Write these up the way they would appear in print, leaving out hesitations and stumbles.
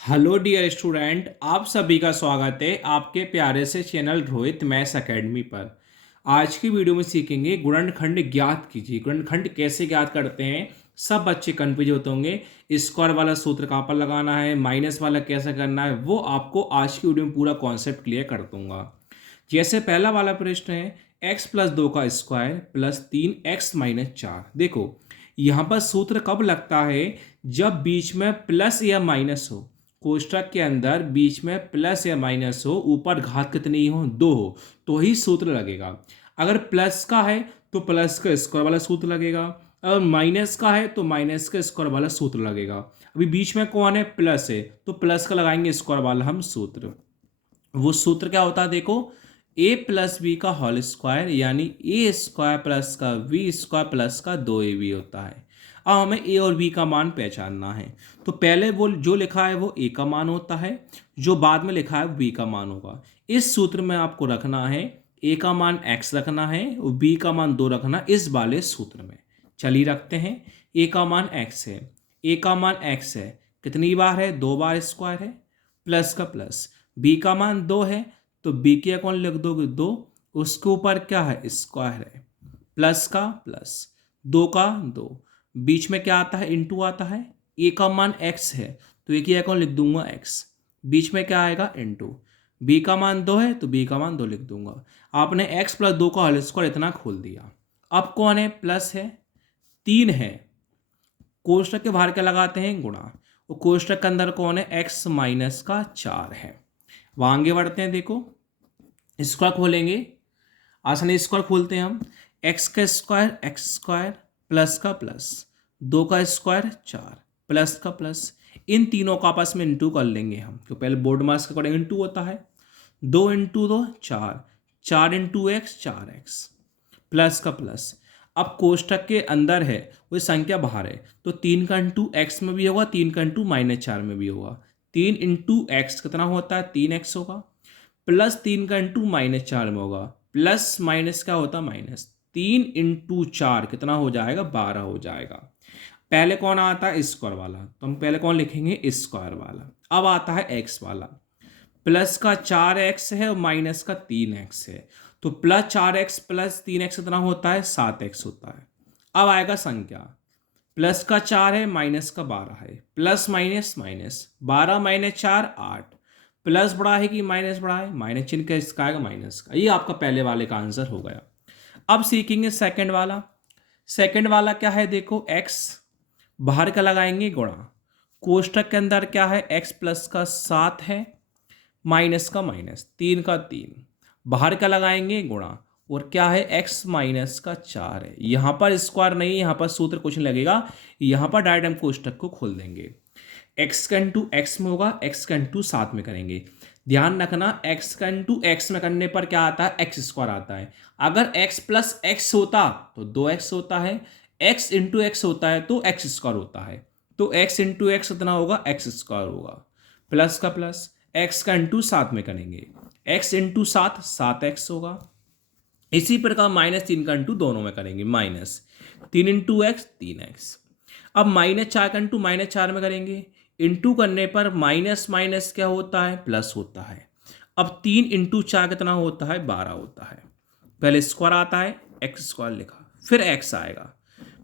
Hello dear student, आप सभी का स्वागत है आपके प्यारे से चैनल रोहित मैथ्स एकेडमी पर। आज की वीडियो में सीखेंगे गुणनखंड ज्ञात कीजिए। गुणनखंड कैसे ज्ञात करते हैं, सब बच्चे कंफ्यूज होते होंगे। स्क्वायर वाला सूत्र कहाँ पर लगाना है, माइनस वाला कैसे करना है, वो आपको आज की वीडियो में पूरा कॉन्सेप्ट क्लियर कर दूंगा। जैसे पहला वाला प्रश्न है, एक्स प्लस 2 का स्क्वायर प्लस 3x-4। देखो यहाँ पर सूत्र कब लगता है, जब बीच में प्लस या माइनस हो। कोष्ठक के अंदर बीच में प्लस या माइनस हो, ऊपर घात कितनी हो, 2 हो, तो ही सूत्र लगेगा। अगर प्लस का है तो प्लस का स्क्वायर वाला सूत्र लगेगा, अगर माइनस का है तो माइनस का स्क्वायर वाला सूत्र लगेगा। अभी बीच में कौन है, प्लस है, तो प्लस का लगाएंगे स्क्वायर वाला हम सूत्र। वो सूत्र क्या होता है, देखो ए प्लस बी का होल स्क्वायर यानी ए स्क्वायर प्लस का वी स्क्वायर प्लस का 2ab होता है। अब हमें ए और बी का मान पहचानना है, तो पहले वो जो लिखा है वो ए का मान होता है, जो बाद में लिखा है बी का मान होगा। इस सूत्र में आपको रखना है ए का मान x रखना है और बी का मान 2 रखना इस वाले सूत्र में। चलिए रखते हैं। ए का मान x है, ए का मान x है, कितनी बार है, 2 बार स्क्वायर है, प्लस का प्लस। बी का मान 2 है तो बी के अकाउंट लिख दोगे 2, उसके ऊपर क्या है, स्क्वायर है, प्लस का प्लस, 2 का 2, बीच में क्या आता है, इंटू आता है। ए का मान x है तो ए के अकाउंट लिख दूंगा x, बीच में क्या आएगा, इंटू। बी का मान 2 है तो बी का मान 2 लिख दूंगा। आपने x प्लस 2 का होल स्क्वायर इतना खोल दिया। अब कौन है, प्लस है, 3 है, कोष्टक के बाहर क्या लगाते हैं, गुणा। और कोष्टक के अंदर कौन है, x माइनस का 4 है। वहाँ आगे बढ़ते हैं, देखो स्क्वायर खोलेंगे, आसानी स्क्वायर खोलते हैं हम। एक्स का स्क्वायर एक्स स्क्वायर प्लस का प्लस, 2 का स्क्वायर 4 प्लस का प्लस। इन तीनों का आपस में इंटू कर लेंगे हम, क्योंकि पहले बोर्ड मास के अकॉर्डिंग इंटू होता है। 2 into 2 4, 4 into x 4x plus का प्लस। अब कोष्ठक के अंदर है, वो संख्या बाहर है, तो 3 का इंटू एक्स में भी होगा, 3 का इंटू -4 में भी होगा। 3 इंटू एक्स कितना होता है, 3x होगा, प्लस 3 का इंटू -4 में होगा, प्लस माइनस क्या होता है, माइनस। 3 इंटू 4 कितना हो जाएगा, 12 हो जाएगा। पहले कौन आता है, स्क्वायर वाला, तो हम पहले कौन लिखेंगे, स्क्वायर वाला। अब आता है एक्स वाला, प्लस का 4x है और माइनस का 3x है, तो प्लस 4x प्लस 3x कितना होता है, 7x होता है। अब आएगा संख्या, प्लस का 4 है माइनस का 12 है, प्लस माइनस माइनस, 12 -4 8, प्लस बड़ा है कि माइनस बड़ा है, माइनस चिन्ह का इसका आएगा माइनस का। ये आपका पहले वाले का आंसर हो गया। अब सीखेंगे सेकंड वाला। सेकंड वाला क्या है, देखो x बाहर का लगाएंगे गुणा, कोष्ठक के अंदर क्या है, x प्लस का 7 है, माइनस का माइनस, 3 का 3, बाहर का लगाएंगे गुणा, और क्या है, x माइनस का 4 है। यहाँ पर स्क्वायर नहीं, यहाँ पर सूत्र कुछ नहीं लगेगा, यहाँ पर डायरेक्ट हम कोष्ठक को खोल देंगे। x का इंटू एक्स में होगा, x का इंटू 7 में करेंगे। ध्यान रखना, x का इंटू एक्स में करने पर क्या आता है, एक्स स्क्वायर आता है। अगर x प्लस एक्स होता तो 2x होता है, x इंटू एक्स होता है तो एक्स स्क्वायर होता है, तो x इंटू एक्स कितना होगा, एक्स स्क्वायर होगा, प्लस का प्लस। x का इंटू 7 में करेंगे, x इंटू 7 7x होगा। इसी प्रकार -3 का इंटू दोनों में करेंगे, माइनस 3 इंटू एक्स 3x। अब -4 का इंटू -4 में करेंगे, इंटू करने पर माइनस माइनस क्या होता है, प्लस होता है। अब 3 इंटू 4 कितना होता है, 12 होता है। पहले स्क्वायर आता है, एक्स स्क्वायर लिखा, फिर एक्स आएगा,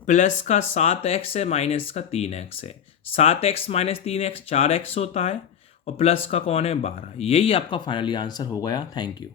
प्लस का 7x है माइनस का 3x है, 7x माइनस 3x 4x होता है, और प्लस का कौन है, 12। यही आपका फाइनली आंसर हो गया। Thank you.